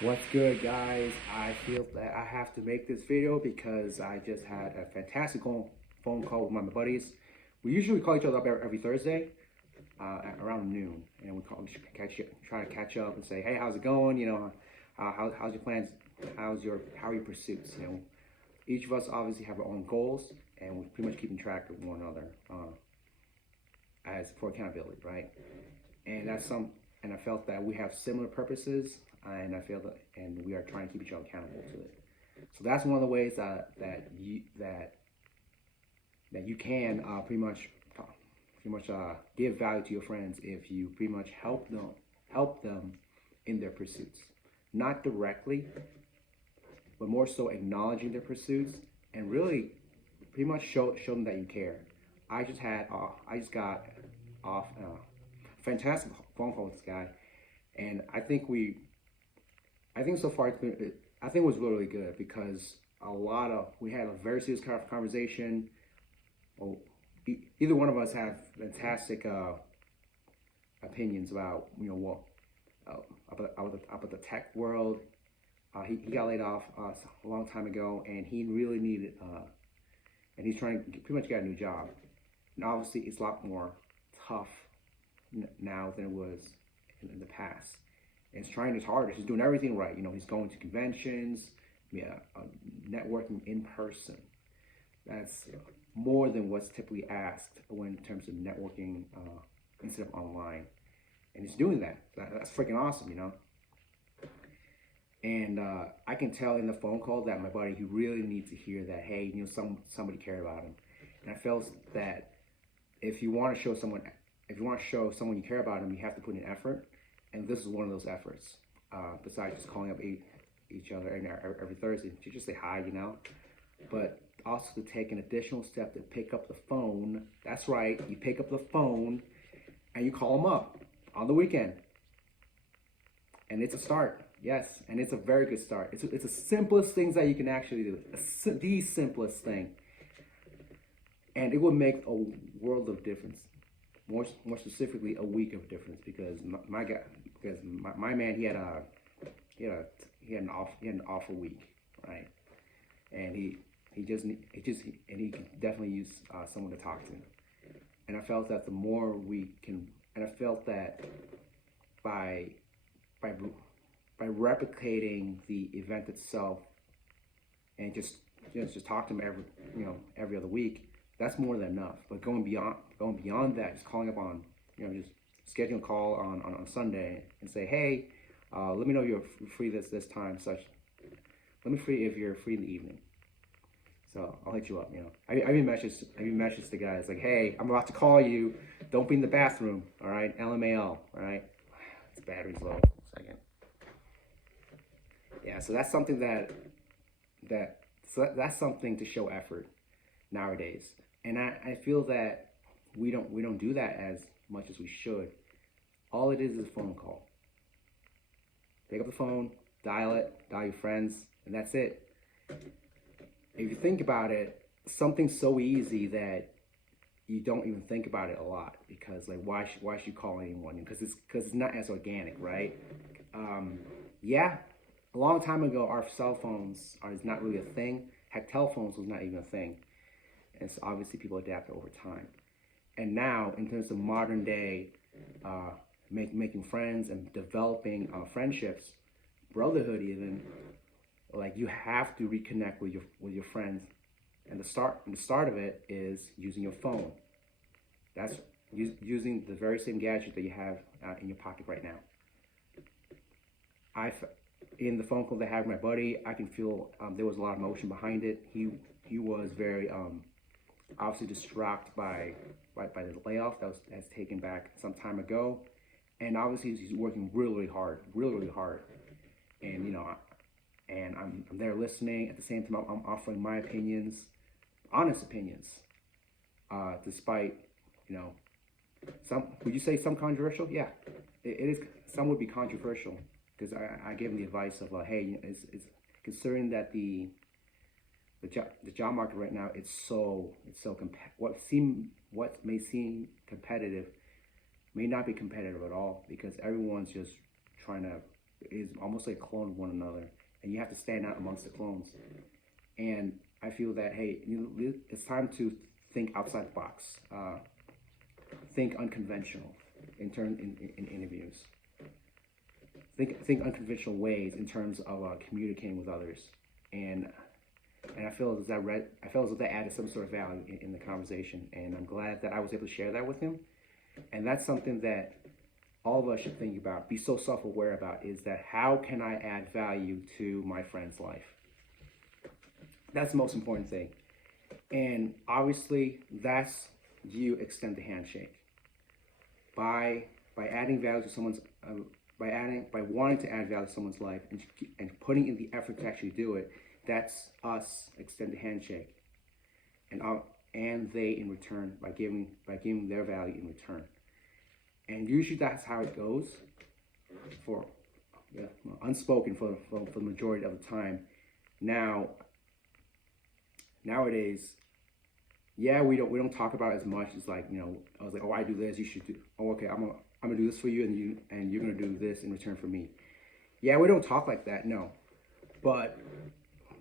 What's good, guys? I feel that I have to make this video because I just had a fantastic phone call with my buddies. We usually call each other up every Thursday at around noon, and try to catch up and say, "Hey, how's it going? How's your plans? How are your pursuits? Each of us obviously have our own goals, and we're pretty much keeping track of one another as for accountability, right? And and I felt that we have similar purposes, and I feel and we are trying to keep each other accountable to it. So that's one of the ways that you can give value to your friends if you pretty much help them in their pursuits, not directly, but more so acknowledging their pursuits and really pretty much show them that you care. I just got off a fantastic phone call with this guy, and I think so far I think it was really good because we had a very serious conversation. Well, either one of us have fantastic opinions about about the tech world. He got laid off a long time ago, and he really needed and he's trying to pretty much get a new job. And obviously, it's a lot more tough now than it was in the past. And he's trying his hardest. He's doing everything right. He's going to conventions, networking in person. That's more than what's typically asked when in terms of networking instead of online. And he's doing that. That's freaking awesome. And I can tell in the phone call that my buddy, he really needs to hear that, hey, somebody cared about him. And I felt that if you want to show someone you care about them, you have to put in effort. And this is one of those efforts. Besides just calling up each other every Thursday to just say hi. But also to take an additional step to pick up the phone. That's right, you pick up the phone and you call them up on the weekend. And it's a start, yes, and it's a very good start. It's the simplest things that you can actually do. The simplest thing. And it will make a world of difference. More specifically, a week of difference, because my man, he had an awful week, right? And he can definitely use someone to talk to. And I felt that the more we can, and I felt that by replicating the event itself and just talk to him every other week, that's more than enough. But going beyond that, just calling up on, just scheduling a call on Sunday and say, hey, let me know you're free this time. Such, let me free if you're free in the evening. So I'll hit you up. I even messaged the guys like, hey, I'm about to call you. Don't be in the bathroom. All right, LMAO. All right, it's battery's low. Second. Yeah, so that's something that's something to show effort nowadays. And I feel that we don't do that as much as we should. All it is a phone call. Pick up the phone, dial your friends, and that's it. If you think about it, something so easy that you don't even think about it a lot, because like why should you call anyone? Because it's not as organic, right? Yeah, a long time ago our cell phones is not really a thing. Heck, telephones was not even a thing. And so obviously people adapt over time. And now, in terms of modern day, making friends and developing friendships, brotherhood even, like you have to reconnect with your friends. And the start of it is using your phone. That's using the very same gadget that you have in your pocket right now. In the phone call that I had with my buddy, I can feel there was a lot of emotion behind it. He was very obviously distraught by the layoff that has taken back some time ago, and obviously he's working really hard, and and I'm there listening. At the same time, I'm offering my opinions, honest opinions, despite some. Would you say some controversial? Yeah, it is. Some would be controversial because I gave him the advice of hey, it's considering that the job market right now, what may seem competitive may not be competitive at all, because everyone's just trying to is almost like a clone of one another, and you have to stand out amongst the clones. And I feel that, hey, it's time to think outside the box, think unconventional in interviews. Think unconventional ways in terms of communicating with others, and I feel as though that added some sort of value in the conversation, and I'm glad that I was able to share that with him. And that's something that all of us should think about, be so self-aware about, is that how can I add value to my friend's life? That's the most important thing. And obviously, that's you extend the handshake. By adding value to someone's, by wanting to add value to someone's life and putting in the effort to actually do it, that's us extend the handshake. And they in return by giving their value in return. And usually that's how it goes for unspoken for the majority of the time. Nowadays, yeah, we don't talk about it as much as, like, I was like, oh, I do this, you should do. Oh, okay, I'm gonna do this for you, and you're gonna do this in return for me. Yeah, we don't talk like that, no. But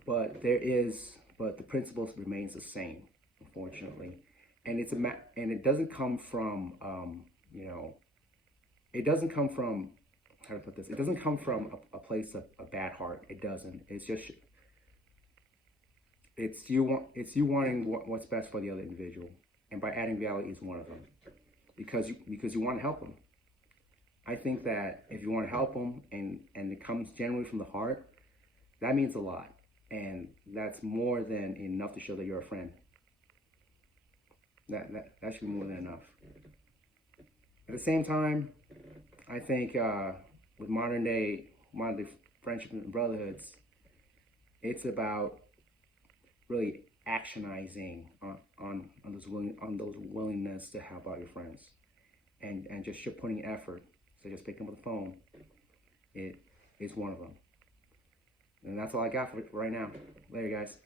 the principle remains the same, unfortunately, and it doesn't come from it doesn't come from, how to put this? It doesn't come from a place of a bad heart. It doesn't. It's just it's you wanting what's best for the other individual, and by adding value is one of them, because you want to help them. I think that if you want to help them and it comes genuinely from the heart, that means a lot. And that's more than enough to show that you're a friend. That should be more than enough. At the same time, I think with modern day friendship and brotherhoods, it's about really actionizing on those willingness to help out your friends, and just putting effort. So just picking up the phone, it is one of them. And that's all I got for right now. Later, guys.